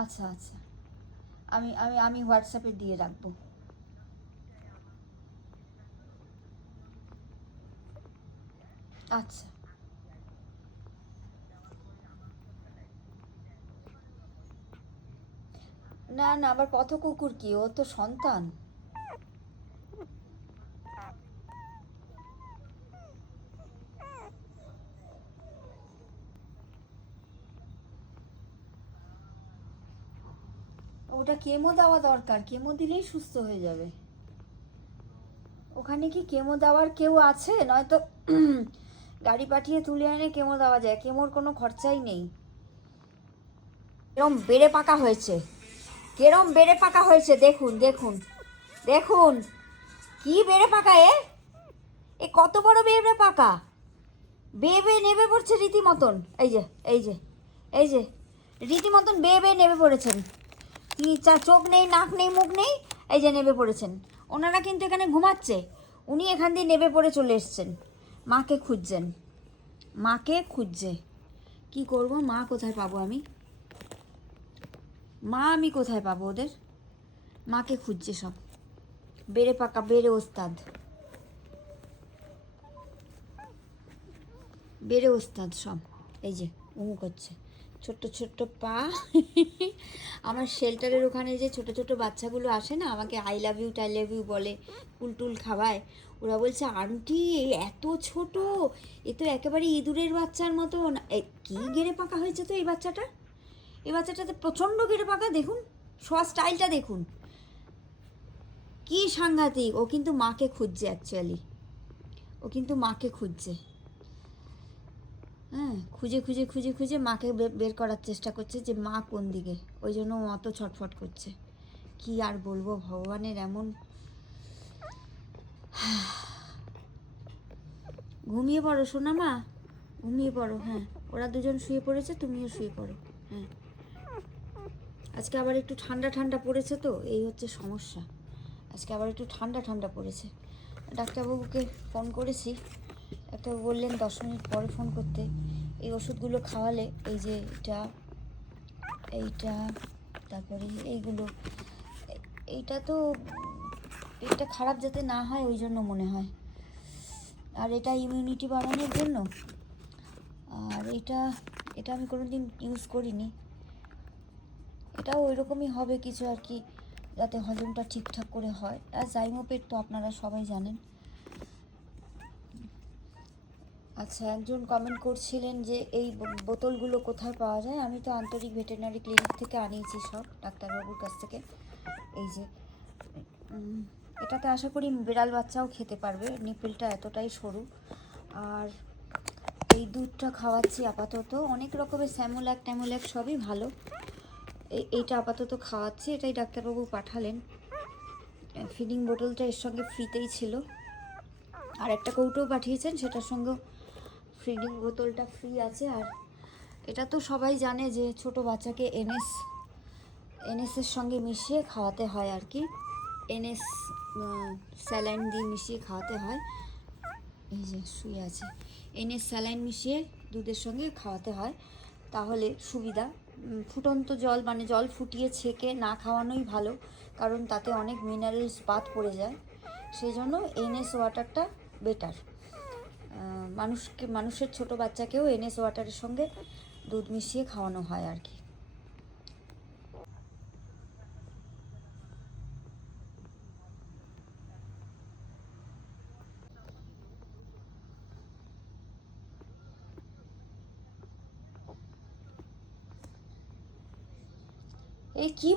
আচ্ছা আচ্ছা, আমি আমি আমি হোয়াটসঅ্যাপে দিয়ে রাখবো। আচ্ছা। না না, আবার পথ কুকুর কি, ও তো সন্তান। ওটা কেমো দেওয়া দরকার, কেমো দিলেই সুস্থ হয়ে যাবে। ওখানে কি কেমো দেওয়ার কেউ আছে? নয়তো গাড়ি পাঠিয়ে তুলে এনে কেমো দেওয়া যায়, কেমোর কোনো খরচাই নেই। এরম বেড়ে পাকা হয়েছে, কেরম বেড়ে পাকা হয়েছে, দেখুন দেখুন দেখুন, কি বেড়ে পাকা এ, এ কত বড় বেড়ে পাকা, বেয়ে বেয়ে নেবে পড়ছে রীতিমতন। এই যে এই যে এই যে, রীতিমতন বেয়ে বেয়ে নেবে পড়েছেন। তিনি চোখ নেই, নাক নেই, মুখ নেই, এই যে নেবে পড়েছেন। ওনারা কিন্তু এখানে ঘুমাচ্ছে, উনি এখান দিয়ে নেবে পড়ে চলে এসছেন। মাকে খুঁজছেন, মাকে খুঁজছে। কি করব, মা কোথায় পাবো আমি, মা আমি কোথায় পাবো ওদের? মাকে খুঁজছে সব, বেড়ে পাকা বেড়ে ওস্তাদ, বেড়ে ওস্তাদ সব। এই যে উমু করছে, ছোট্ট ছোট্ট পা। আমার শেল্টারের ওখানে যে ছোট ছোট বাচ্চাগুলো আসে না, আমাকে আই লাভ ইউ টাই লাভ ইউ বলে, কুলটুল খাওয়ায়। ওরা বলছে আন্টি এত ছোট, এ তো একেবারে ইঁদুরের বাচ্চার মতন। কি গেড়ে পাকা হয়েছে তো এই বাচ্চাটা, এই বাচ্চাটাতে প্রচণ্ড গেড়ে পাকা। দেখুন শোয়া স্টাইলটা দেখুন, কি সাংঘাতিক। ও কিন্তু মাকে খুঁজছে অ্যাকচুয়ালি, ও কিন্তু মাকে খুঁজছে। হ্যাঁ, খুঁজে খুঁজে খুঁজে খুঁজে মাকে বের করার চেষ্টা করছে যে মা কোন দিকে, ওই জন্য অত ছটফট করছে। কি আর বলবো, ভগবানের এমন। ঘুমিয়ে পড়ো সোনা মা, ঘুমিয়ে পড়ো। হ্যাঁ, ওরা দুজন শুয়ে পড়েছে, তুমিও শুয়ে পড়ো। হ্যাঁ, আজকে আবার একটু ঠান্ডা ঠান্ডা পড়েছে তো, এই হচ্ছে সমস্যা। আজকে আবার একটু ঠান্ডা ঠান্ডা পড়েছে। ডাক্তারবাবুকে ফোন করেছি, ডাক্তারবাবু বললেন 10 মিনিট পরে ফোন করতে। এই ওষুধগুলো খাওয়ালে, এই যে এটা, এইটা, তারপরে এইগুলো, এইটা তো পেটটা খারাপ যাতে না হয় ওই জন্য মনে হয়, আর এটা ইমিউনিটি বাড়ানোর জন্য। আর এটা, এটা আমি কোনোদিন ইউজ করিনি, এটাও ওই রকমই হবে কিছু আর কি, যাতে হজমটা ঠিকঠাক করে হয়। আর জাইমোপেট তো আপনারা সবাই জানেন। আচ্ছা, একজন কমেন্ট করছিলেন যে এই বোতলগুলো কোথায় পাওয়া যায়। আমি তো আন্তরিক ভেটেরিনারি ক্লিনিক থেকে আনিয়েছি সব, ডাক্তারবাবুর কাছ থেকে। এই যে এটাতে আশা করি বিড়াল বাচ্চাও খেতে পারবে, নিপিলটা এতটাই সরু। আর এই দুধটা খাওয়াচ্ছি আপাতত, অনেক রকমের স্যামোল্যাক ট্যামোল্যাক সবই ভালো। এইটা আপাতত খাওয়াচ্ছি, এটাই ডাক্তারবাবু পাঠালেন। ফিডিং বোতলটা এর সঙ্গে ফ্রিতেই ছিল, আর একটা কৌটোও পাঠিয়েছেন, সেটার সঙ্গেও ফিডিং বোতলটা ফ্রি আছে। আর এটা তো সবাই জানে যে ছোট বাচ্চাকে এনএসের সঙ্গে মিশিয়ে খাওয়াতে হয় আর কি, এনএস স্যালাইন দিয়ে মিশিয়ে খাওয়াতে হয়। এই যে শুয়ে আছে, এনএস স্যালাইন মিশিয়ে দুধের সঙ্গে খাওয়াতে হয়, তাহলে সুবিধা। ফুটন্ত জল মানে জল ফুটিয়ে ছেঁকে না খাওয়ানোই ভালো, কারণ তাতে অনেক মিনারেলস বাদ পড়ে যায়। সেই জন্য এনএস ওয়াটারটা বেটার। মানুষের ছোট বাচ্চাকেও এনএস ওয়াটারের সঙ্গে দুধ মিশিয়ে খাওয়ানো হয় আর কি। এই কি